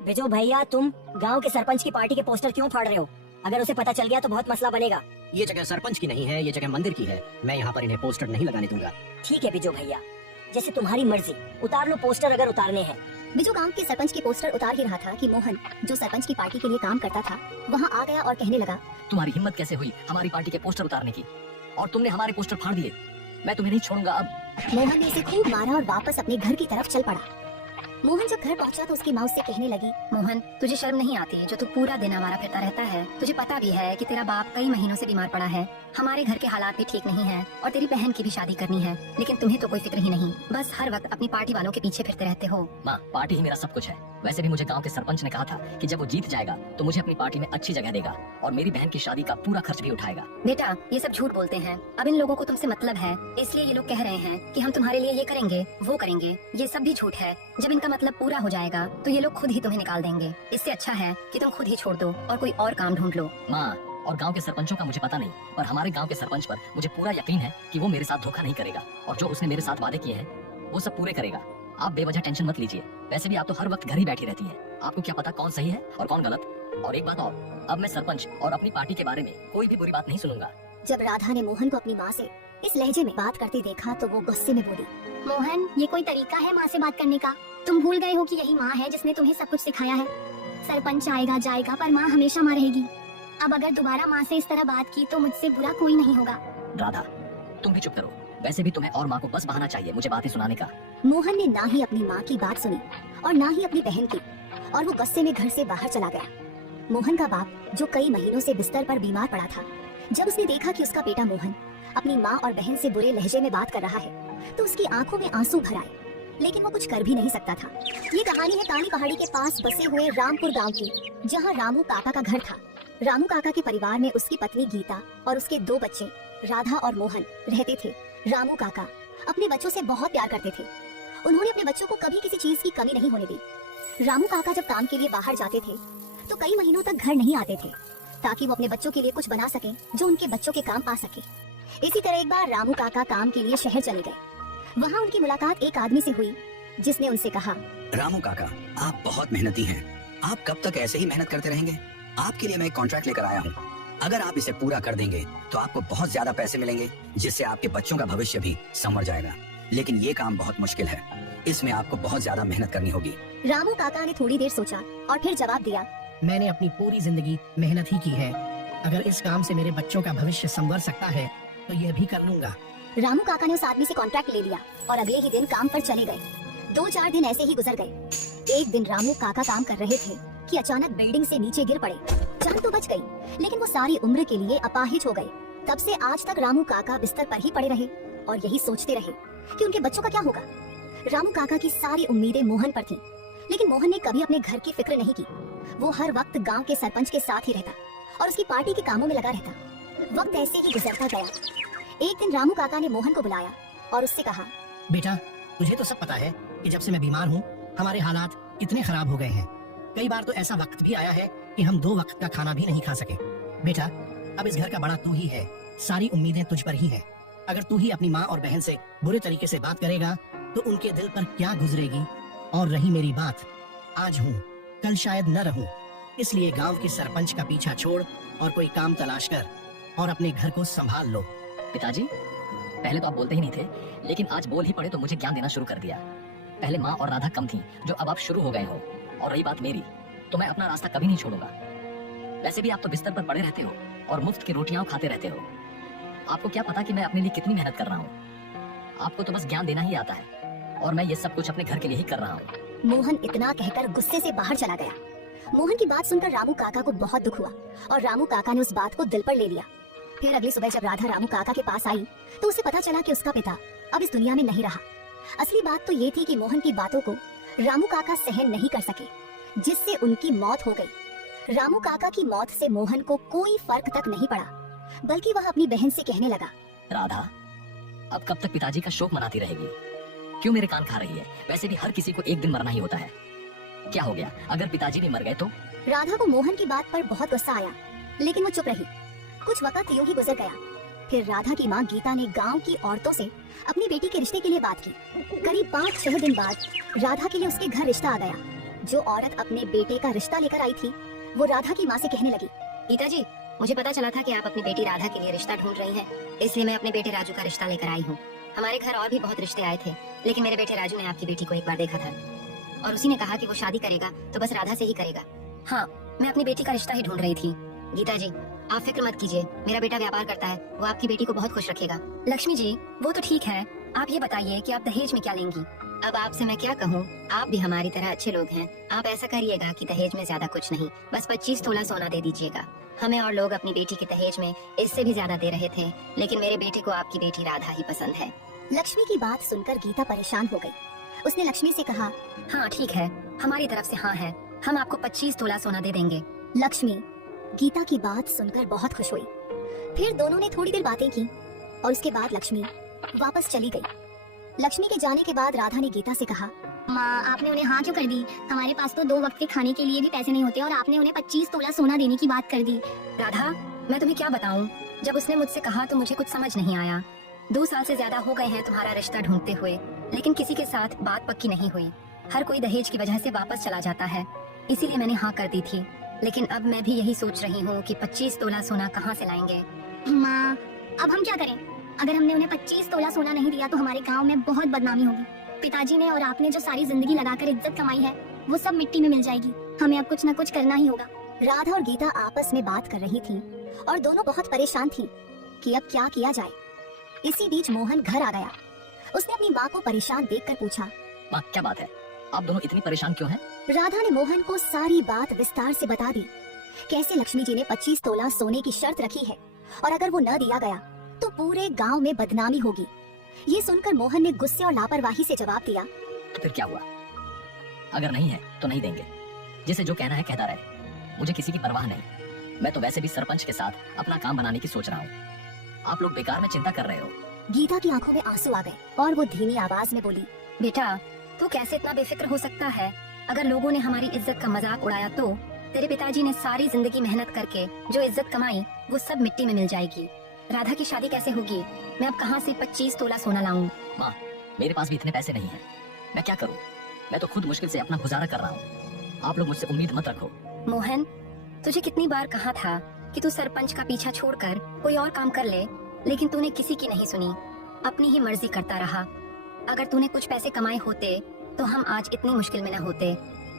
बिजू भैया, तुम गांव के सरपंच की पार्टी के पोस्टर क्यों फाड़ रहे हो? अगर उसे पता चल गया तो बहुत मसला बनेगा। ये जगह सरपंच की नहीं है, ये जगह मंदिर की है। मैं यहाँ पर इन्हें पोस्टर नहीं लगाने दूंगा। ठीक है बिजू भैया, जैसे तुम्हारी मर्जी, उतार लो पोस्टर अगर उतारने हैं। बिजू गांव के सरपंच के पोस्टर उतार ही रहा था कि मोहन, जो सरपंच की पार्टी के लिए काम करता था, वहाँ आ गया और कहने लगा, तुम्हारी हिम्मत कैसे हुई हमारी पार्टी के पोस्टर उतारने की? और तुमने हमारे पोस्टर फाड़ दिए। मैं तुम्हें नहीं छोड़ूंगा अब। मोहन ने इसे खूब मारा और वापस अपने घर की तरफ चल पड़ा। मोहन जब घर पहुंचा तो उसकी माँ उससे कहने लगी, मोहन, तुझे शर्म नहीं आती जो तू पूरा दिन आवारा फिरता रहता है? तुझे पता भी है कि तेरा बाप कई महीनों से बीमार पड़ा है, हमारे घर के हालात भी ठीक नहीं है और तेरी बहन की भी शादी करनी है, लेकिन तुम्हें तो कोई फिक्र ही नहीं। बस हर वक्त अपनी पार्टी वालों के पीछे फिरते रहते हो। माँ, पार्टी ही मेरा सब कुछ है। वैसे भी मुझे गांव के सरपंच ने कहा था कि जब वो जीत जाएगा तो मुझे अपनी पार्टी में अच्छी जगह देगा और मेरी बहन की शादी का पूरा खर्च भी उठाएगा। बेटा, ये सब झूठ बोलते हैं। अब इन लोगों को तुमसे मतलब है, इसलिए ये लोग कह रहे हैं कि हम तुम्हारे लिए ये करेंगे वो करेंगे। ये सब भी झूठ है। जब इनका मतलब पूरा हो जाएगा तो ये लोग खुद ही तुम्हें निकाल देंगे। इससे अच्छा है कि तुम खुद ही छोड़ दो और कोई और काम ढूंढ लो। माँ, और गांव के सरपंचों का मुझे पता नहीं, पर हमारे गांव के सरपंच पर मुझे पूरा यकीन है कि वो मेरे साथ धोखा नहीं करेगा और जो उसने मेरे साथ वादे किए हैं वो सब पूरे करेगा। आप बेवजह टेंशन मत लीजिए। वैसे भी आप तो हर वक्त घर ही बैठी रहती हैं। आपको क्या पता कौन सही है और कौन गलत। और एक बात और, अब मैं सरपंच और अपनी पार्टी के बारे में कोई भी बुरी बात नहीं सुनूंगा। जब राधा ने मोहन को अपनी माँ से इस लहजे में बात करते देखा तो वो गुस्से में बोली, मोहन, ये कोई तरीका है माँ से बात करने का? तुम भूल गए हो कि यही माँ है जिसने तुम्हें सब कुछ सिखाया है। सरपंच आएगा जाएगा पर माँ हमेशा माँ रहेगी। अब अगर दोबारा माँ से इस तरह बात की तो मुझसे बुरा कोई नहीं होगा। राधा, तुम भी चुप करो। वैसे भी तुम्हें और माँ को बस बहाना चाहिए मुझे बातें सुनाने का। मोहन ने ना ही अपनी माँ की बात सुनी और ना ही अपनी बहन की, और वो गुस्से में घर से बाहर चला गया। मोहन का बाप, जो कई महीनों से बिस्तर पर बीमार पड़ा था, जब उसने देखा कि उसका बेटा मोहन अपनी माँ और बहन से बुरे लहजे में बात कर रहा है तो उसकी आंखों में आंसू भर आए, लेकिन वो कुछ कर भी नहीं सकता था। ये कहानी है काली पहाड़ी के पास बसे हुए रामपुर गांव की, जहां रामू काका का घर था। रामू काका के परिवार में उसकी पत्नी गीता और उसके 2 बच्चे राधा और मोहन रहते थे। रामू काका अपने बच्चों से बहुत प्यार करते थे। उन्होंने अपने बच्चों को कभी किसी चीज की कमी नहीं होने दी। रामू काका जब काम के लिए बाहर जाते थे तो कई महीनों तक घर नहीं आते थे, ताकि वो अपने बच्चों के लिए कुछ बना सकें जो उनके बच्चों के काम आ सके। इसी तरह एक बार रामू काका काम के लिए शहर चले गए। वहाँ उनकी मुलाकात एक आदमी से हुई जिसने उनसे कहा, रामू काका, आप बहुत मेहनती हैं। आप कब तक ऐसे ही मेहनत करते रहेंगे? आपके लिए मैं एक कॉन्ट्रैक्ट लेकर आया हूँ। अगर आप इसे पूरा कर देंगे तो आपको बहुत ज्यादा पैसे मिलेंगे, जिससे आपके बच्चों का भविष्य भी संवर जाएगा। लेकिन ये काम बहुत मुश्किल है, इसमें आपको बहुत ज्यादा मेहनत करनी होगी। रामू काका ने थोड़ी देर सोचा और फिर जवाब दिया, मैंने अपनी पूरी जिंदगी मेहनत ही की है। अगर इस काम से मेरे बच्चों का भविष्य संवर सकता है तो यह भी कर लूंगा। रामू काका ने उस आदमी से कॉन्ट्रैक्ट ले लिया और अगले ही दिन काम पर चले गए। 2-4 दिन ऐसे ही गुजर गए। एक दिन रामू काका काम कर रहे थे कि अचानक बिल्डिंग से नीचे गिर पड़े। जान तो बच गई, लेकिन वो सारी उम्र के लिए अपाहिज हो गए। तब से आज तक रामू काका बिस्तर पर ही पड़े रहे और यही सोचते रहे कि उनके बच्चों का क्या होगा। रामू काका की सारी उम्मीदें मोहन पर थीं, लेकिन मोहन ने कभी अपने घर की फिक्र नहीं की। वो हर वक्त गांव के सरपंच के साथ ही रहता और उसकी पार्टी के कामों में लगा रहता। वक्त ऐसे ही गुजरता गया। एक दिन रामू काका ने मोहन को बुलाया और उससे कहा, बेटा, तुझे तो सब पता है कि जब से मैं बीमार हूँ हमारे हालात इतने खराब हो गए हैं। कई बार तो ऐसा वक्त भी आया है कि हम 2 वक्त का खाना भी नहीं खा सके। बेटा, अब इस घर का बड़ा तू ही है, सारी उम्मीदें तुझ पर ही है। अगर तू ही अपनी माँ और बहन से बुरे तरीके से बात करेगा तो उनके दिल पर क्या गुजरेगी। और रही मेरी बात, आज हूँ कल शायद न रहूं, इसलिए गांव के सरपंच का पीछा छोड़ और कोई काम तलाश कर और अपने घर को संभाल लो। पिताजी, पहले तो आप बोलते ही नहीं थे, लेकिन आज बोल ही पड़े तो मुझे ज्ञान देना शुरू कर दिया। पहले माँ और राधा कम थी, जो अब आप शुरू हो गए हो। और रही बात मेरी, तो मैं अपना रास्ता कभी नहीं छोड़ूंगा। वैसे भी आप तो बिस्तर पर पड़े रहते हो और मुफ्त की रोटियां खाते रहते हो। आपको क्या पता कि मैं अपने लिए कितनी मेहनत कर रहा हूँ। आपको तो बस ज्ञान देना ही आता है और मैं ये सब कुछ अपने घर के लिए ही कर रहा हूँ। मोहन इतना कहकर गुस्से से बाहर चला गया। मोहन की बात सुनकर रामू काका को बहुत दुख हुआ और रामू काका ने उस बात को दिल पर ले लिया। फिर अगली सुबह जब राधा रामू काका के पास आई तो उसे पता चला कि उसका पिता अब इस दुनिया में नहीं रहा। असली बात तो ये थी कि मोहन की बातों को रामू काका सहन नहीं कर सके, जिससे उनकी मौत हो गई। रामू काका की मौत से मोहन को कोई फर्क तक नहीं पड़ा, बल्कि वह अपनी बहन से कहने लगा, राधा, अब कब तक पिताजी का शोक मनाती रहेगी? क्यों मेरे कान खा रही है? वैसे भी हर किसी को एक दिन मरना ही होता है। क्या हो गया अगर पिताजी भी मर गए तो? राधा को मोहन की बात पर बहुत गुस्सा आया, लेकिन वो चुप रही। कुछ वक्त यूं ही गुजर गया। फिर राधा की माँ गीता ने गांव की औरतों से अपनी बेटी के रिश्ते के लिए बात की। करीब 5-6 दिन बाद राधा के लिए उसके घर रिश्ता आ गया। जो औरत अपने बेटे का रिश्ता लेकर आई थी वो राधा की माँ से कहने लगी, गीता जी, मुझे पता चला था कि आप अपनी बेटी राधा के लिए रिश्ता ढूंढ रही हैं, इसलिए मैं अपने बेटे राजू का रिश्ता लेकर आई हूँ। हमारे घर और भी बहुत रिश्ते आए थे, लेकिन मेरे बेटे राजू ने आपकी बेटी को एक बार देखा था और उसी ने कहा कि वो शादी करेगा तो बस राधा से ही करेगा। हाँ, मैं अपनी बेटी का रिश्ता ही ढूंढ रही थी। गीता जी, आप फिक्र मत कीजिए, मेरा बेटा व्यापार करता है, वो आपकी बेटी को बहुत खुश रखेगा। लक्ष्मी जी, वो तो ठीक है, आप ये बताइए कि आप दहेज में क्या लेंगी? अब आपसे मैं क्या कहूँ, आप भी हमारी तरह अच्छे लोग हैं। आप ऐसा करिएगा कि दहेज में ज्यादा कुछ नहीं, बस 25 तोला सोना दे दीजिएगा। हमें और लोग अपनी बेटी के दहेज में इससे भी ज्यादा दे रहे थे, लेकिन मेरे बेटे को आपकी बेटी राधा ही पसंद है। लक्ष्मी की बात सुनकर गीता परेशान हो गई। उसने लक्ष्मी से कहा, हाँ ठीक है, हमारी तरफ से हाँ है, हम आपको 25 तोला सोना दे देंगे। लक्ष्मी गीता की बात सुनकर बहुत खुश हुई। फिर दोनों ने थोड़ी देर बातें की और उसके बाद लक्ष्मी वापस चली गई। लक्ष्मी के जाने के बाद राधा ने गीता से कहा, माँ, आपने उन्हें हाँ क्यों कर दी? हमारे पास तो 2 वक्त के खाने के लिए भी पैसे नहीं होते और आपने उन्हें 25 तोला सोना देने की बात कर दी। राधा, मैं तुम्हें क्या बताऊं, जब उसने मुझसे कहा तो मुझे कुछ समझ नहीं आया। 2 साल से ज्यादा हो गए हैं तुम्हारा रिश्ता ढूंढते हुए, लेकिन किसी के साथ बात पक्की नहीं हुई। हर कोई दहेज की वजह से वापस चला जाता है, इसीलिए मैंने हाँ कर दी थी। लेकिन अब मैं भी यही सोच रही हूँ कि 25 तोला सोना कहाँ से लाएंगे। माँ, अब हम क्या करें? अगर हमने उन्हें 25 तोला सोना नहीं दिया तो हमारे गांव में बहुत बदनामी होगी। पिताजी ने और आपने जो सारी जिंदगी लगाकर इज्जत कमाई है वो सब मिट्टी में मिल जाएगी। हमें अब कुछ न कुछ करना ही होगा। राधा और गीता आपस में बात कर रही थी और दोनों बहुत परेशान थी कि अब क्या किया जाए। इसी बीच मोहन घर आ गया। उसने अपनी माँ को परेशान देखकर पूछा, माँ क्या बात है, आप दोनों इतनी परेशान क्यों हैं? राधा ने मोहन को सारी बात विस्तार से बता दी। कैसे लक्ष्मी जी ने 25 तोला सोने की शर्त रखी है और अगर वो न दिया गया तो पूरे गांव में बदनामी होगी। ये सुनकर मोहन ने गुस्से और लापरवाही से जवाब दिया, तो फिर क्या हुआ? अगर नहीं है तो नहीं देंगे, जिसे जो कहना है कहता रहे, मुझे किसी की परवाह नहीं। मैं तो वैसे भी सरपंच के साथ अपना काम बनाने की सोच रहा हूँ। आप लोग बेकार में चिंता कर रहे हो। गीता की आंखों में आंसू आ गए और वो धीमी आवाज में बोली, बेटा, तू कैसे इतना बेफिक्र हो सकता है? अगर लोगों ने हमारी इज्जत का मजाक उड़ाया तो तेरे पिताजी ने सारी जिंदगी मेहनत करके जो इज्जत कमाई वो सब मिट्टी में मिल जाएगी। राधा की शादी कैसे होगी? मैं अब कहाँ से 25 तोला सोना लाऊं? माँ, मेरे पास भी इतने पैसे नहीं हैं। मैं क्या करूँ? मैं तो खुद मुश्किल से अपना गुजारा कर रहा हूँ। आप लोग मुझसे उम्मीद मत रखो। मोहन, तुझे कितनी बार कहा था कि तू सरपंच का पीछा छोड़कर कोई और काम कर ले, लेकिन तूने किसी की नहीं सुनी, अपनी ही मर्जी करता रहा। अगर तूने कुछ पैसे कमाए होते तो हम आज इतनी मुश्किल में न होते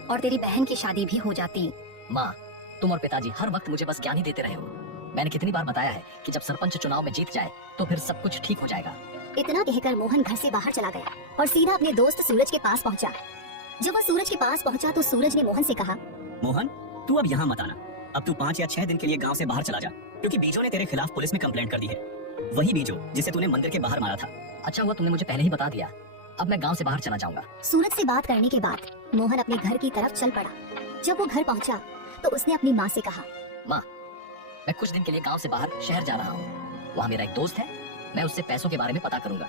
और तेरी बहन की शादी भी हो जाती। माँ, तुम और पिताजी हर वक्त मुझे बस ज्ञान ही देते रहे हो। मैंने कितनी बार बताया है कि जब सरपंच चुनाव में जीत जाए तो फिर सब कुछ ठीक हो जाएगा। इतना कहकर मोहन घर से बाहर चला गया और सीधा अपने दोस्त सूरज के पास पहुंचा। जब वह सूरज के पास पहुंचा तो सूरज ने मोहन से कहा, मोहन, तू अब यहाँ मत आना। अब तू 5 या 6 दिन के लिए गांव से बाहर चला जा, क्योंकि बीजो ने तेरे खिलाफ पुलिस में कंप्लेंट कर दी है। वही बीजो जिसे तूने मंदिर के बाहर मारा था। अच्छा हुआ तुमने मुझे पहले ही बता दिया। अब मैं गांव से बाहर चला जाऊंगा। सूरज से बात करने के बाद मोहन अपने घर की तरफ चल पड़ा। जब वो घर पहुंचा तो उसने अपनी माँ से कहा, माँ, मैं कुछ दिन के लिए गांव से बाहर शहर जा रहा हूँ। वहाँ मेरा एक दोस्त है, मैं उससे पैसों के बारे में पता करूंगा।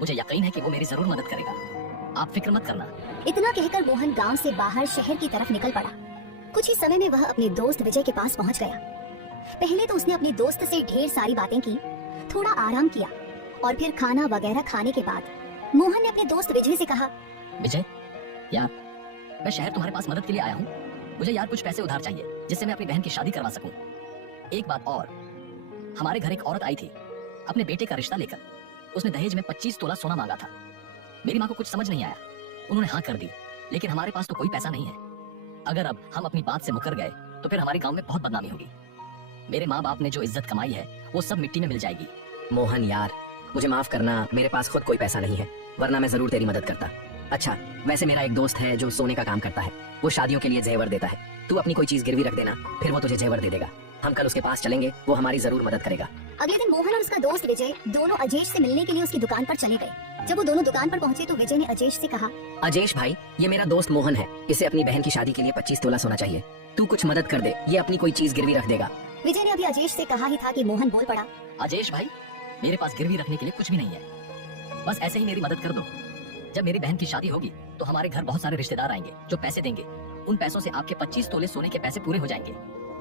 मुझे यकीन है कि वो मेरी जरूर मदद करेगा। आप फिक्र मत करना। इतना कहकर मोहन गांव से बाहर शहर की तरफ निकल पड़ा। कुछ ही समय में वह अपने दोस्त विजय के पास पहुंच गया। पहले तो उसने अपने दोस्त से ढेर सारी बातें की, थोड़ा आराम किया और फिर खाना वगैरह खाने के बाद मोहन ने अपने दोस्त विजय से कहा, विजय यार, मैं शहर तुम्हारे पास मदद के लिए आया हूँ। मुझे यार कुछ पैसे उधार चाहिए जिससे मैं अपनी बहन की शादी करवा सकूं। एक बात और, हमारे घर एक औरत आई थी अपने बेटे का रिश्ता लेकर। उसने दहेज में 25 तोला सोना मांगा था। मेरी माँ को कुछ समझ नहीं आया, उन्होंने हाँ कर दी, लेकिन हमारे पास तो कोई पैसा नहीं है। अगर अब हम अपनी बात से मुकर गए तो फिर हमारे गांव में बहुत बदनामी होगी। मेरे माँ बाप ने जो इज्जत कमाई है वो सब मिट्टी में मिल जाएगी। मोहन यार, मुझे माफ करना, मेरे पास खुद कोई पैसा नहीं है, वरना मैं जरूर तेरी मदद करता। अच्छा, वैसे मेरा एक दोस्त है जो सोने का काम करता है, वो शादियों के लिए जेवर देता है। तू अपनी कोई चीज गिरवी रख देना, फिर वो तुझे जेवर दे देगा। हम कल उसके पास चलेंगे, वो हमारी जरूर मदद करेगा। अगले दिन मोहन और उसका दोस्त विजय दोनों अजेश से मिलने के लिए उसकी दुकान पर चले गए। जब वो दोनों दुकान पर पहुंचे तो विजय ने अजेश से कहा, अजेश भाई, ये मेरा दोस्त मोहन है, इसे अपनी बहन की शादी के लिए 25 तोला सोना चाहिए। तू कुछ मदद कर दे, ये अपनी कोई चीज गिरवी रख देगा। विजय ने अभी अजेश से कहा ही था कि मोहन बोल पड़ा, अजेश भाई, मेरे पास गिरवी रखने के लिए कुछ भी नहीं है, बस ऐसे ही मेरी मदद कर दो। जब मेरी बहन की शादी होगी तो हमारे घर बहुत सारे रिश्तेदार आएंगे जो पैसे देंगे। उन पैसों से आपके 25 तोले सोने के पैसे पूरे हो जाएंगे।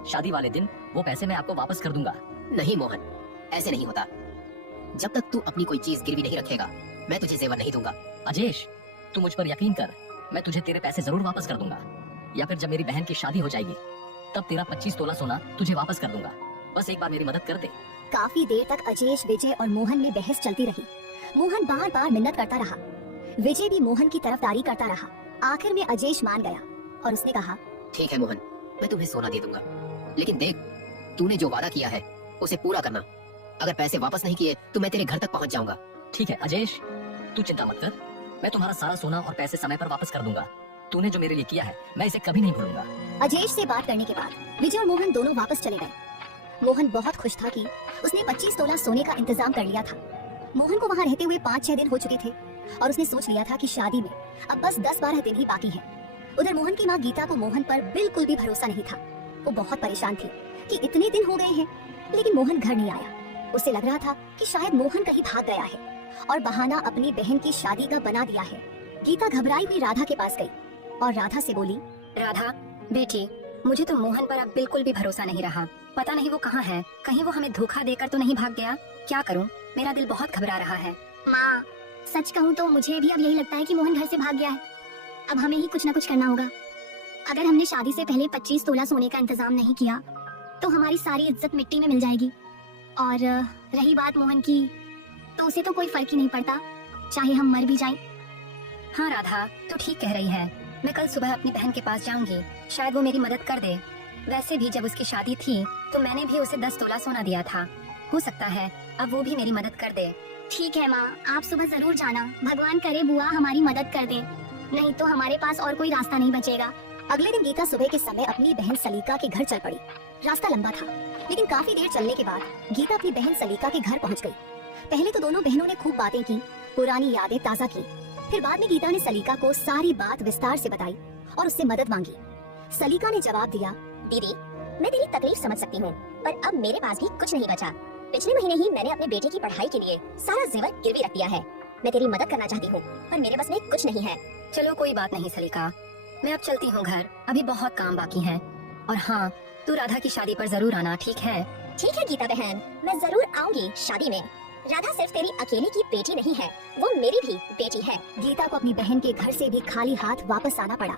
शादी वाले दिन वो पैसे मैं आपको वापस कर दूंगा। नहीं मोहन, ऐसे नहीं होता। जब तक तू अपनी कोई चीज गिरवी नहीं रखेगा, मैं तुझे जेवर नहीं दूंगा। अजेश, तू मुझ पर यकीन कर, मैं तुझे तेरे पैसे जरूर वापस कर दूंगा। या फिर जब मेरी बहन की शादी हो जाएगी तब तेरा 25 तोला सोना तुझे वापस कर दूंगा। बस एक बार मेरी मदद कर दे। काफी देर तक अजेश, विजय और मोहन में बहस चलती रही। मोहन बार बार मिन्नत करता रहा, विजय भी मोहन की तरफदारी करता रहा। आखिर में अजेश मान गया और उसने कहा, ठीक है मोहन, मैं तुम्हें सोना दे दूंगा, लेकिन देख, तूने जो वादा किया है उसे पूरा करना। अगर पैसे वापस नहीं किए तो मैं तेरे घर तक पहुंच जाऊंगा। ठीक है अजेश, तू चिंता मत कर, मैं तुम्हारा सारा सोना और पैसे समय पर वापस कर दूंगा। तूने जो मेरे लिए किया है मैं इसे कभी नहीं भूलूंगा। अजेश से बात करने के बाद विजय और मोहन दोनों वापस चले गए। मोहन बहुत खुश था कि उसने 25 तोला सोने का इंतजाम कर लिया था। मोहन को वहाँ रहते हुए 5-6 दिन हो चुके थे और उसने सोच लिया था कि शादी में अब बस 10-12 दिन ही बाकी हैं। उधर मोहन की माँ गीता को मोहन पर बिल्कुल भी भरोसा नहीं था। वो बहुत परेशान थी कि इतने दिन हो गए हैं लेकिन मोहन घर नहीं आया। उसे लग रहा था कि शायद मोहन कहीं भाग गया है और बहाना अपनी बहन की शादी का बना दिया है। गीता घबराई हुई राधा के पास गई और राधा से बोली, राधा बेटी, मुझे तो मोहन पर अब बिल्कुल भी भरोसा नहीं रहा। पता नहीं वो कहाँ है, कहीं वो हमें धोखा देकर तो नहीं भाग गया। क्या करूं, मेरा दिल बहुत घबरा रहा है। माँ, सच कहूँ तो मुझे भी अब यही लगता है कि मोहन घर से भाग गया है। अब हमें ही कुछ न कुछ करना होगा। अगर हमने शादी से पहले 25 तोला सोने का इंतजाम नहीं किया तो हमारी सारी इज्जत मिट्टी में मिल जाएगी। और रही बात मोहन की, तो उसे तो कोई फर्क ही नहीं पड़ता, चाहे हम मर भी जाएं। हाँ राधा, तू ठीक कह रही है। मैं कल सुबह अपनी बहन के पास जाऊंगी, शायद वो मेरी मदद कर दे। वैसे भी जब उसकी शादी थी तो मैंने भी उसे 10 तोला सोना दिया था। हो सकता है अब वो भी मेरी मदद कर दे। ठीक है माँ, आप सुबह जरूर जाना। भगवान करे बुआ हमारी मदद कर दे, नहीं तो हमारे पास और कोई रास्ता नहीं बचेगा। अगले दिन गीता सुबह के समय अपनी बहन सलीका के घर चल पड़ी। रास्ता लंबा था लेकिन काफी देर चलने के बाद गीता अपनी बहन सलीका के घर पहुंच गई। पहले तो दोनों बहनों ने खूब बातें की, पुरानी यादें ताजा की। फिर बाद में गीता ने सलीका को सारी बात विस्तार से बताई और उससे मदद मांगी। सलीका ने जवाब दिया, दीदी, मैं तेरी तकलीफ समझ सकती हूँ, पर अब मेरे पास भी कुछ नहीं बचा। पिछले महीने ही मैंने अपने बेटे की पढ़ाई के लिए सारा जेवर गिरवी रख दिया है। मैं तेरी मदद करना चाहती हूँ पर मेरे बस में कुछ नहीं है। चलो कोई बात नहीं सलीका, मैं अब चलती हूँ घर, अभी बहुत काम बाकी है। और हाँ, तू राधा की शादी पर जरूर आना, ठीक है? ठीक है गीता बहन, मैं जरूर आऊंगी शादी में। राधा सिर्फ तेरी अकेले की बेटी नहीं है, वो मेरी भी बेटी है। गीता को अपनी बहन के घर से भी खाली हाथ वापस आना पड़ा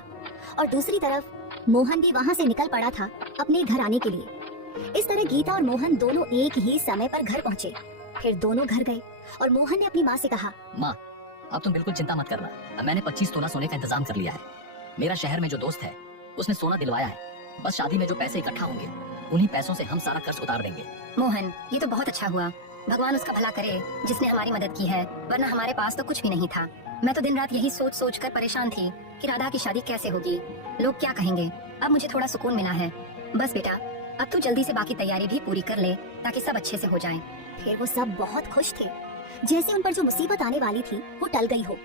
और दूसरी तरफ मोहन भी वहाँ से निकल पड़ा था अपने घर आने के लिए। इस तरह गीता और मोहन दोनों एक ही समय पर घर पहुँचे। फिर दोनों घर गए और मोहन ने अपनी माँ से कहा, माँ, अब तुम बिल्कुल चिंता मत करना, अब मैंने 25 तोला सोने का इंतजाम कर लिया है। मेरा शहर में जो दोस्त है उसने सोना दिलवाया है। बस शादी में जो पैसे इकट्ठा होंगे उन्हीं पैसों से हम सारा कर्ज उतार देंगे। मोहन, ये तो बहुत अच्छा हुआ। भगवान उसका भला करे जिसने हमारी मदद की है, वरना हमारे पास तो कुछ भी नहीं था। मैं तो दिन रात यही सोच सोच कर परेशान थी कि राधा की शादी कैसे होगी, लोग क्या कहेंगे। अब मुझे थोड़ा सुकून मिला है। बस बेटा, अब तू जल्दी से बाकी तैयारी भी पूरी कर ले ताकि सब अच्छे से हो जाए। फिर वो सब बहुत खुश थे, जैसे उन पर जो मुसीबत आने वाली थी वो टल गई हो।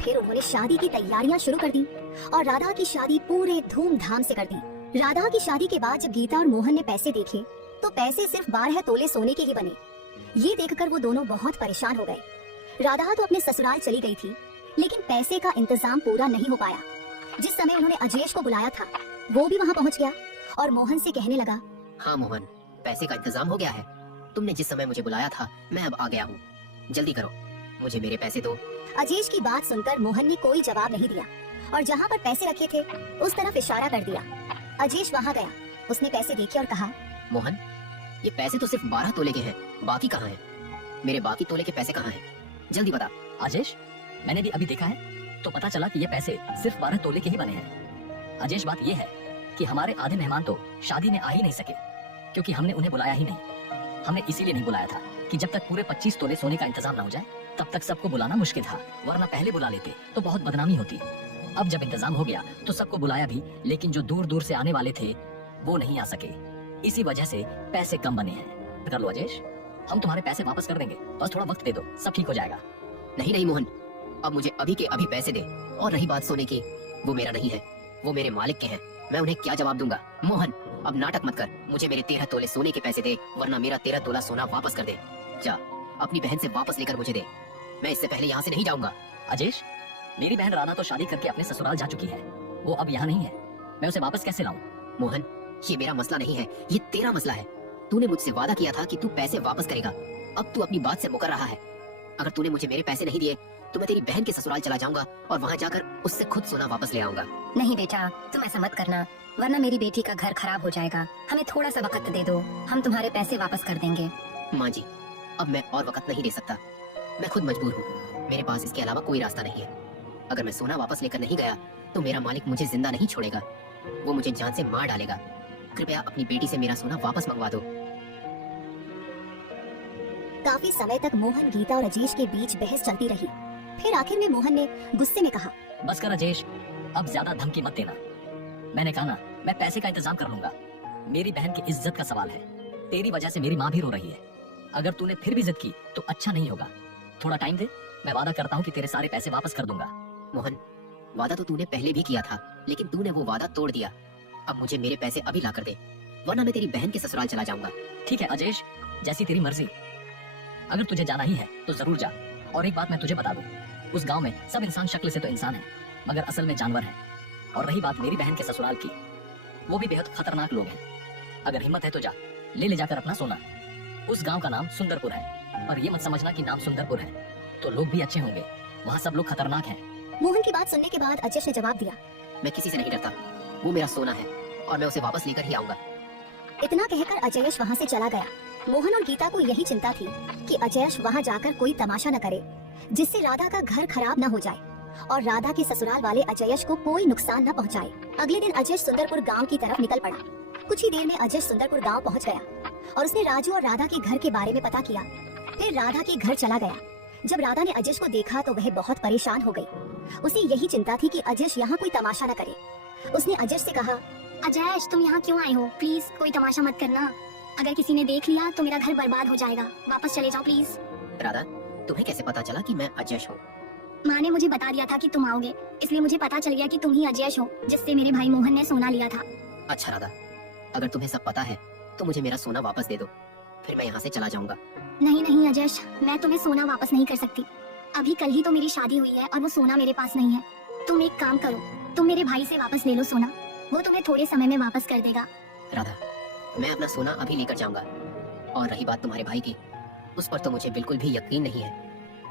फिर उन्होंने शादी की तैयारियां शुरू कर दी और राधा की शादी पूरे धूमधाम से कर दी। राधा की शादी के बाद जब गीता और मोहन ने पैसे देखे तो पैसे सिर्फ 12 तोले सोने के ही बने। ये देखकर वो दोनों बहुत परेशान हो गए। राधा तो अपने ससुराल चली गई थी लेकिन पैसे का इंतजाम पूरा नहीं हो पाया। जिस समय उन्होंने अजेश को बुलाया था वो भी वहाँ पहुँच गया और मोहन से कहने लगा, हाँ मोहन, पैसे का इंतजाम हो गया है। तुमने जिस समय मुझे बुलाया था मैं अब आ गया हूँ, जल्दी करो, मुझे मेरे पैसे दो। अजेश की बात सुनकर मोहन ने कोई जवाब नहीं दिया और जहाँ पर पैसे रखे थे उस तरफ इशारा कर दिया। अजेश वहाँ गया, उसने पैसे देखे और कहा, मोहन, ये पैसे तो सिर्फ 12 तोले के हैं, बाकी कहाँ हैं? मेरे बाकी तोले के पैसे कहाँ हैं? जल्दी बता। अजेश, मैंने भी अभी देखा है तो पता चला कि ये पैसे सिर्फ 12 तोले के ही बने हैं। अजेश, बात ये है कि हमारे आधे मेहमान तो शादी में आ ही नहीं सके क्योंकि हमने उन्हें बुलाया ही नहीं। हमने इसीलिए नहीं बुलाया था कि जब तक पूरे 25 तोले सोने का इंतजाम ना हो जाए तब तक सबको बुलाना मुश्किल था, वरना पहले बुला लेते तो बहुत बदनामी होती। अब जब इंतजाम हो गया तो सबको बुलाया भी, लेकिन जो दूर दूर से आने वाले थे वो नहीं आ सके। इसी वजह से पैसे कम बने हैं। कर लो अजेश, हम तुम्हारे पैसे वापस कर देंगे, बस थोड़ा वक्त दे दो, सब ठीक हो जाएगा। नहीं नहीं मोहन, अब मुझे अभी के अभी पैसे दे। और रही बात सोने की, वो मेरा नहीं है, वो मेरे मालिक के हैं। मैं उन्हें क्या जवाब दूंगा? मोहन, अब नाटक मत कर, मुझे मेरे 13 तोले सोने के पैसे दे, वरना मेरा 13 तोला सोना वापस कर दे। जा, अपनी बहन से वापस लेकर मुझे दे, मैं इससे पहले यहाँ से नहीं जाऊंगा। अजेश, मेरी बहन राधा तो शादी करके अपने ससुराल जा चुकी है, वो अब यहाँ नहीं है, मैं उसे वापस कैसे लाऊं? मोहन, ये मेरा मसला नहीं है, ये तेरा मसला है। तूने मुझसे वादा किया था कि तू पैसे वापस करेगा, अब तू अपनी बात से मुकर रहा है। अगर तूने मुझे मेरे पैसे नहीं दिए तो मैं तेरी बहन के ससुराल चला जाऊंगा और वहाँ जाकर उससे खुद सोना वापस ले आऊंगा। नहीं बेटा, तुम ऐसा मत करना, वरना मेरी बेटी का घर खराब हो जाएगा। हमें थोड़ा सा वक्त दे दो, हम तुम्हारे पैसे वापस कर देंगे। माँ जी, अब मैं और वक्त नहीं दे सकता। मैं खुद मजबूर हूँ, मेरे पास इसके अलावा कोई रास्ता नहीं है। अगर मैं सोना वापस लेकर नहीं गया तो मेरा मालिक मुझे जिंदा नहीं छोड़ेगा, वो मुझे जान से मार डालेगा। कृपया अपनी बेटी से मेरा सोना वापस मंगवा दो। काफी समय तक मोहन, गीता और राजेश के बीच बहस चलती रही। फिर आखिर में मोहन ने गुस्से में कहा, बस कर राजेश, अब ज्यादा धमकी मत देना। मैंने कहा ना, मैं पैसे का इंतजाम कर लूंगा। मेरी बहन की इज्जत का सवाल है। तेरी वजह से मेरी माँ भी रो रही है। अगर तूने फिर भी जिद की तो अच्छा नहीं होगा। थोड़ा टाइम दे, मैं वादा करता हूँ कि तेरे सारे पैसे वापस कर दूंगा। मोहन, वादा तो तूने पहले भी किया था, लेकिन तूने वो वादा तोड़ दिया। अब मुझे मेरे पैसे अभी ला कर दे, वरना मैं तेरी बहन के ससुराल चला जाऊंगा। ठीक है अजेश, जैसी तेरी मर्जी। अगर तुझे जाना ही है तो जरूर जा। और एक बात मैं तुझे बता दूं, उस गांव में सब इंसान शक्ल से तो इंसान है, मगर असल में जानवर है। और रही बात मेरी बहन के ससुराल की, वो भी बेहद खतरनाक लोग हैं। अगर हिम्मत है तो जा, ले जाकर अपना सोना। उस गांव का नाम सुंदरपुर है, और ये मत समझना कि नाम सुंदरपुर है तो लोग भी अच्छे होंगे। वहाँ सब लोग खतरनाक हैं। मोहन की बात सुनने के बाद अजय ने जवाब दिया, मैं किसी से नहीं डरता, वो मेरा सोना है और मैं उसे वापस लेकर ही आऊंगा। इतना कहकर अजयश वहाँ से चला गया। मोहन और गीता को यही चिंता थी कि अजयश वहाँ जाकर कोई तमाशा न करे, जिससे राधा का घर खराब न हो जाए और राधा के ससुराल वाले अजयश को कोई नुकसान न पहुँचाए। अगले दिन अजय सुंदरपुर गाँव की तरफ निकल पड़ा। कुछ ही देर में अजय सुंदरपुर गाँव पहुँच गया और उसने राजू और राधा के घर के बारे में पता किया। फिर राधा के घर चला गया। जब राधा ने अजय को देखा तो वह बहुत परेशान हो गई। उसे यही चिंता थी कि अजय यहाँ कोई तमाशा न करे। उसने अजय से कहा, अजय, तुम यहाँ क्यों आए हो? प्लीज कोई तमाशा मत करना। अगर किसी ने देख लिया तो मेरा घर बर्बाद हो जाएगा। वापस चले जाओ प्लीज। राधा, तुम्हें कैसे पता चला कि मैं अजय हूँ? माँ ने मुझे बता दिया था कि तुम आओगे, इसलिए मुझे पता चल गया कि तुम ही अजय हो, जिससे मेरे भाई मोहन ने सोना लिया था। अच्छा राधा, अगर तुम्हें सब पता है तो मुझे मेरा सोना वापस दे दो, फिर मैं यहाँ से चला जाऊंगा। नहीं नहीं अजय, मैं तुम्हें सोना वापस नहीं कर सकती। अभी कल ही तो मेरी शादी हुई है और वो सोना मेरे पास नहीं है। तुम एक काम करो, तुम मेरे भाई से वापस ले लो सोना, वो तुम्हें थोड़े समय में वापस कर देगा। राधा, मैं अपना सोना अभी लेकर जाऊंगा। और रही बात तुम्हारे भाई की, उस पर तो मुझे बिल्कुल भी यकीन नहीं है।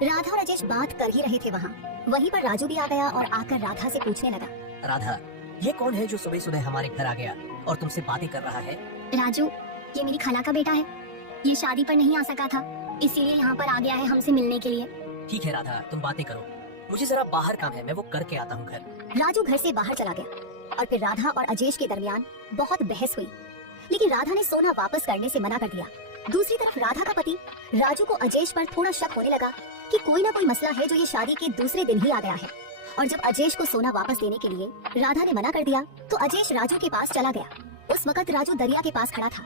राधा और अजय बात कर ही रहे थे वहाँ। वहीं पर राजू भी आ गया और आकर राधा से पूछने लगा, राधा, ये कौन है जो सुबह सुबह हमारे घर आ गया और तुमसे बातें कर रहा है? राजू, ये मेरी खाला का बेटा है। ये शादी पर नहीं आ सका था, इसीलिए यहाँ पर आ गया है हमसे मिलने के लिए। ठीक है राधा, तुम बातें करो, मुझे जरा बाहर काम है, मैं वो करके आता हूँ घर। राजू घर से बाहर चला गया और फिर राधा और अजय के दरमियान बहुत बहस हुई, लेकिन राधा ने सोना वापस करने से मना कर दिया। दूसरी तरफ राधा का पति राजू को अजय पर थोड़ा शक होने लगा कि कोई ना कोई मसला है जो ये शादी के दूसरे दिन ही आ गया है। और जब अजय को सोना वापस देने के लिए राधा ने मना कर दिया तो अजय राजू के पास चला गया। उस वक्त राजू दरिया के पास खड़ा था,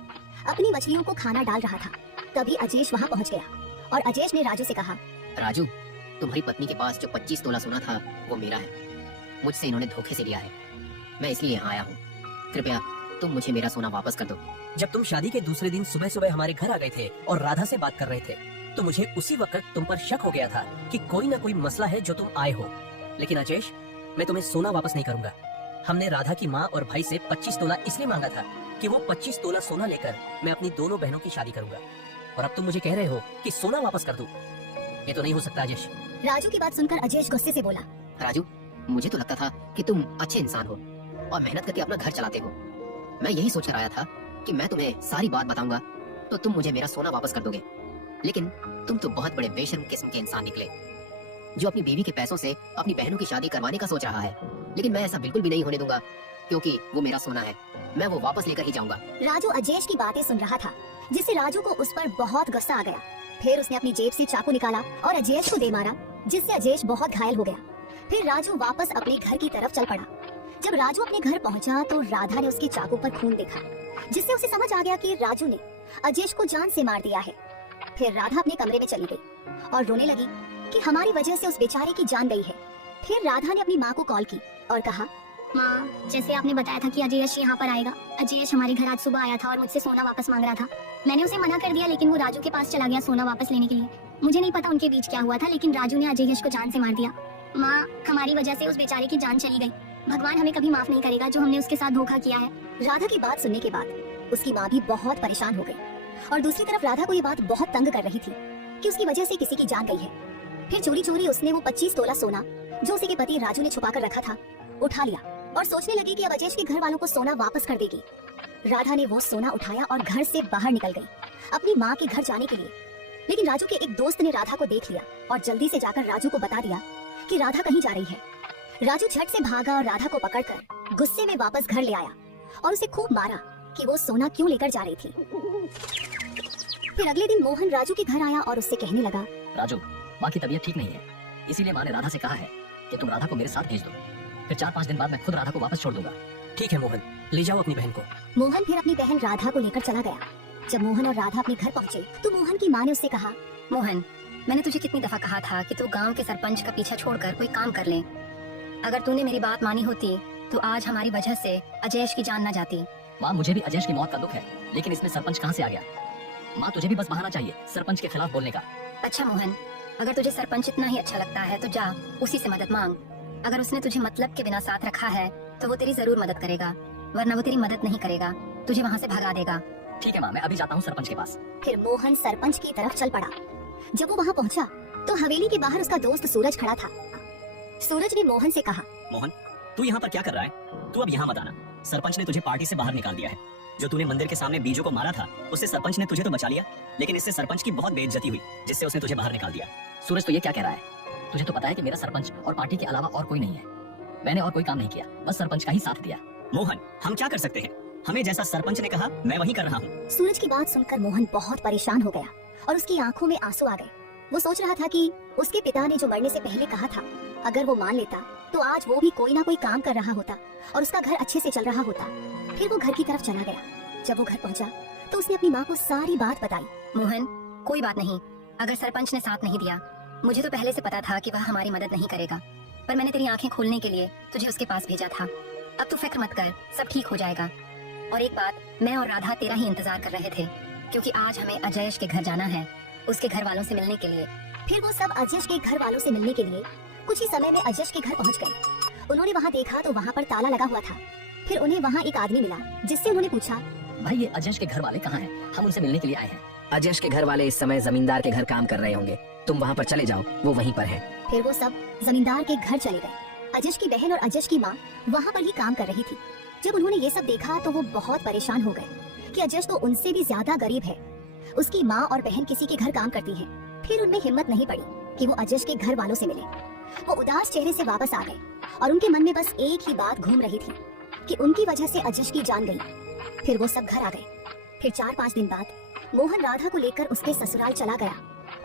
अपनी मछलियों को खाना डाल रहा था। तभी अजय वहाँ पहुँच गया और अजय ने राजू से कहा, राजू, तुम्हारी पत्नी के पास जो 25 तोला सोना था वो मेरा है। मुझसे इन्होंने धोखे से लिया है, मैं इसलिए यहाँ आया हूँ। कृपया तुम मुझे मेरा सोना वापस कर दो। जब तुम शादी के दूसरे दिन सुबह सुबह हमारे घर आ गए थे और राधा से बात कर रहे थे तो मुझे उसी वक्त तुम पर शक हो गया था कि कोई ना कोई मसला है जो तुम आए हो। लेकिन अजय, मैं तुम्हें सोना वापस नहीं करूंगा। हमने राधा की माँ और भाई से 25 तोला इसलिए मांगा था कि वो 25 तोला सोना लेकर मैं अपनी दोनों बहनों की शादी करूंगा, और अब तुम मुझे कह रहे हो कि सोना वापस कर दूं। ये तो नहीं हो सकता अजय। राजू की बात सुनकर अजय गुस्से से बोला, राजू, मुझे तो लगता था कि तुम अच्छे इंसान हो और मेहनत करके अपना घर चलाते हो। मैं यही सोच कर आया था कि मैं तुम्हें सारी बात बताऊंगा तो तुम मुझे मेरा सोना वापस कर दोगे, लेकिन तुम तो बहुत बड़े बेशर्म किस्म के इंसान निकले जो अपनी बीवी के पैसों से अपनी बहनों की शादी करवाने का सोच रहा है। लेकिन मैं ऐसा बिल्कुल भी नहीं होने दूंगा, क्योंकि वो मेरा सोना है, मैं वो वापस लेकर ही जाऊंगा। राजू अजय की बातें सुन रहा था, जिससे राजू को उस पर बहुत गुस्सा आ गया। फिर उसने अपनी जेब से चाकू निकाला और अजय को दे मारा, जिससे अजय बहुत घायल हो गया। फिर राजू वापस अपने घर की तरफ चल पड़ा। जब राजू अपने घर पहुंचा तो राधा ने उसके चाकू पर खून देखा, जिससे उसे समझ आ गया कि राजू ने अजय को जान से मार दिया है। फिर राधा अपने कमरे में चली गई और रोने लगी कि हमारी वजह से उस बेचारे की जान गई है। फिर राधा ने अपनी माँ को कॉल की और कहा, माँ, जैसे आपने बताया था कि अजयश यहाँ पर आएगा, अजयश हमारे घर आज सुबह आया था और मुझसे सोना वापस मांग रहा था। मैंने उसे मना कर दिया, लेकिन वो राजू के पास चला गया सोना वापस लेने के लिए। मुझे नहीं पता उनके बीच क्या हुआ था, लेकिन राजू ने अजयश को जान से मार दिया। माँ, हमारी वजह से उस बेचारे की जान चली गई। भगवान हमें कभी माफ नहीं करेगा जो हमने उसके साथ धोखा किया है। राधा की बात सुनने के बाद उसकी माँ भी बहुत परेशान हो गई और दूसरी तरफ राधा को ये बात बहुत तंग कर रही थी कि उसकी वजह से किसी की जान गई है। फिर चोरी चोरी उसने वो 25 तोला सोना जो उसी के पति राजू ने छुपा कर रखा था उठा लिया और सोचने लगी कि अब अजय के घर वालों को सोना वापस कर देगी। राधा ने वो सोना उठाया और घर से बाहर निकल गई अपनी माँ के घर जाने के लिए। लेकिन राजू के एक दोस्त ने राधा को देख लिया और जल्दी से जाकर राजू को बता दिया कि राधा कहीं जा रही है। राजू झट से भागा और राधा को पकड़कर गुस्से में वापस घर ले आया और उसे खूब मारा कि वो सोना क्यों लेकर जा रही थी। फिर अगले दिन मोहन राजू के घर आया और उससे कहने लगा, राजू, माँ की तबीयत ठीक नहीं है, इसीलिए माँ ने राधा से कहा है कि तुम राधा को मेरे साथ भेज दो। फिर 4-5 दिन बाद मैं खुद राधा को वापस छोड़ दूंगा। ठीक है मोहन, ले जाओ अपनी बहन को। मोहन फिर अपनी बहन राधा को लेकर चला गया। जब मोहन और राधा अपने घर पहुँचे तो मोहन की माँ ने उससे कहा, मोहन, मैंने तुझे कितनी दफा कहा था कि तू गांव के सरपंच का पीछा छोड़कर कोई काम कर ले। अगर तूने मेरी बात मानी होती तो आज हमारी वजह से अजयश की जान न जाती। माँ, मुझे भी अजय की मौत का दुख है, लेकिन इसमें सरपंच कहाँ से आ गया? माँ, तुझे भी बस बहाना चाहिए सरपंच के खिलाफ बोलने का। अच्छा मोहन, अगर तुझे सरपंच इतना ही अच्छा लगता है तो जा उसी से मदद मांग। अगर उसने तुझे मतलब के बिना साथ रखा है तो वो तेरी जरूर मदद करेगा, वरना वो तेरी मदद नहीं करेगा, तुझे वहाँ से भगा देगा। ठीक है माँ, मैं अभी जाता हूँ सरपंच के पास। फिर मोहन सरपंच की तरफ चल पड़ा। जब वो वहाँ पहुँचा तो हवेली के बाहर उसका दोस्त सूरज खड़ा था। सूरज ने मोहन से कहा, मोहन, तू यहाँ पर क्या कर रहा है? तू अब यहाँ मत आना। सरपंच ने तुझे पार्टी से बाहर निकाल दिया है। जो तूने मंदिर के सामने बीजू को मारा था, उससे सरपंच ने तुझे तो बचा लिया, लेकिन इससे सरपंच की बहुत बेइज्जती हुई, जिससे उसने तुझे बाहर निकाल दिया। सूरज, तो ये क्या कह रहा है? तुझे तो पता है कि मेरा सरपंच और पार्टी के अलावा और कोई नहीं है। मैंने और कोई काम नहीं किया, बस सरपंच का ही साथ दिया। मोहन, हम क्या कर सकते हैं? हमें जैसा सरपंच ने कहा मैं वही कर रहा हूँ। सूरज की बात सुनकर मोहन बहुत परेशान हो गया और उसकी आंखों में आंसू आ गए। वो सोच रहा था कि उसके पिता ने जो मरने से पहले कहा था, अगर वो मान लेता तो आज वो भी कोई ना कोई काम कर रहा होता और उसका घर अच्छे से चल रहा होता। फिर वो घर की तरफ चला गया। जब वो घर पहुंचा तो उसने अपनी माँ को सारी बात बताई। मोहन, कोई बात नहीं, अगर सरपंच ने साथ नहीं दिया, मुझे तो पहले से पता था कि वह हमारी मदद नहीं करेगा, पर मैंने तेरी आंखें खोलने के लिए तुझे उसके पास भेजा था। अब तू फिक्र मत कर, सब ठीक हो जाएगा। और एक बात, मैं और राधा तेरा ही इंतजार कर रहे थे, क्योंकि आज हमें अजयश के घर जाना है, उसके घर वालों से मिलने के लिए। फिर वो सब अजयश के घर वालों से मिलने के लिए कुछ ही समय में अजयश के घर पहुंच गए। उन्होंने वहाँ देखा तो वहाँ पर ताला लगा हुआ था। फिर उन्हें वहाँ एक आदमी मिला जिससे उन्होंने पूछा, भाई, ये अजय के घर वाले कहाँ हैं? हम उनसे मिलने के लिए आए हैं। अजय के घर वाले इस समय जमींदार के घर काम कर रहे होंगे, तुम वहाँ पर चले जाओ, वो वहीं पर है। फिर वो सब जमींदार के घर चले गए। अजय की बहन और अजय की माँ वहाँ पर ही काम कर रही थी। जब उन्होंने ये सब देखा तो वो बहुत परेशान हो गए कि अजय तो उनसे भी ज्यादा गरीब है। उसकी माँ और बहन किसी के घर काम करती हैं। फिर उनमें हिम्मत नहीं पड़ी कि वो अजय के घर वालों से मिले। वो उदास चेहरे से वापस आ गए और उनके मन में बस एक ही बात घूम रही थी कि उनकी वजह से अजय की जान गई। फिर वो सब घर आ गए। फिर 4-5 दिन बाद मोहन राधा को लेकर उसके ससुराल चला गया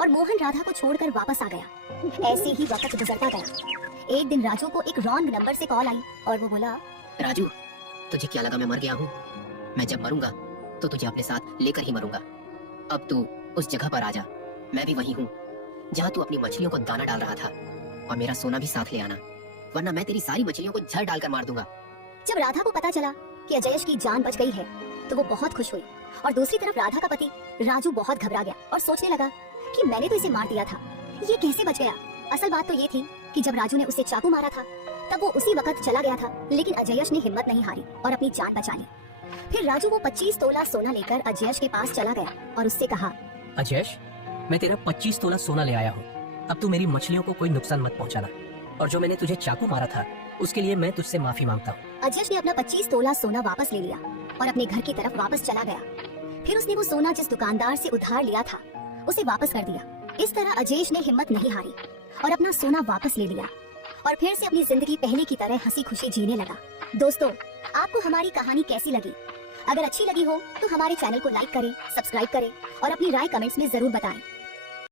और मोहन राधा को छोड़कर वापस आ गया। ऐसे ही वक्त गुजरता गया। एक दिन राजू को एक रॉन्ग नंबर से कॉल आई और वो बोला, राजू, तुझे क्या लगा मैं मर गया हूँ? मैं जब मरूंगा तो तुझे अपने साथ लेकर ही मरूंगा। अब तू उस जगह पर आ जा, मैं भी वही हूँ जहाँ तू अपनी मछलियों को दाना डाल रहा था, और मेरा सोना भी साथ ले आना, वरना मैं तेरी सारी मछलियों को झर डालकर मार दूंगा। जब राधा को पता चला कि अजयश की जान बच गई है तो वो बहुत खुश हुई और दूसरी तरफ राधा का पति राजू बहुत घबरा गया और सोचने लगा कि मैंने तो इसे मार दिया था, ये कैसे बच गया। असल बात तो ये थी कि जब राजू ने उसे चाकू मारा था तब वो उसी वक्त चला गया था, लेकिन अजयश ने हिम्मत नहीं हारी और अपनी जान बचा ली। फिर राजू वो 25 तोला सोना लेकर अजयश के पास चला गया और उससे कहा, अजयश, मैं तेरा 25 तोला सोना ले आया हूँ। अब तू मेरी मछलियों को कोई नुकसान मत पहुँचाना, और जो मैंने तुझे चाकू मारा था उसके लिए मैं तुझसे माफी मांगता हूँ। अजयश ने अपना 25 तोला सोना वापस ले लिया और अपने घर की तरफ वापस चला गया। फिर उसने वो सोना जिस दुकानदार से उधार लिया था उसे वापस कर दिया। इस तरह अजयश ने हिम्मत नहीं हारी और अपना सोना वापस ले लिया और फिर से अपनी जिंदगी पहले की तरह हंसी खुशी जीने लगा। दोस्तों, आपको हमारी कहानी कैसी लगी? अगर अच्छी लगी हो तो हमारे चैनल को लाइक करें, सब्सक्राइब करें और अपनी राय कमेंट्स में जरूर बताएं।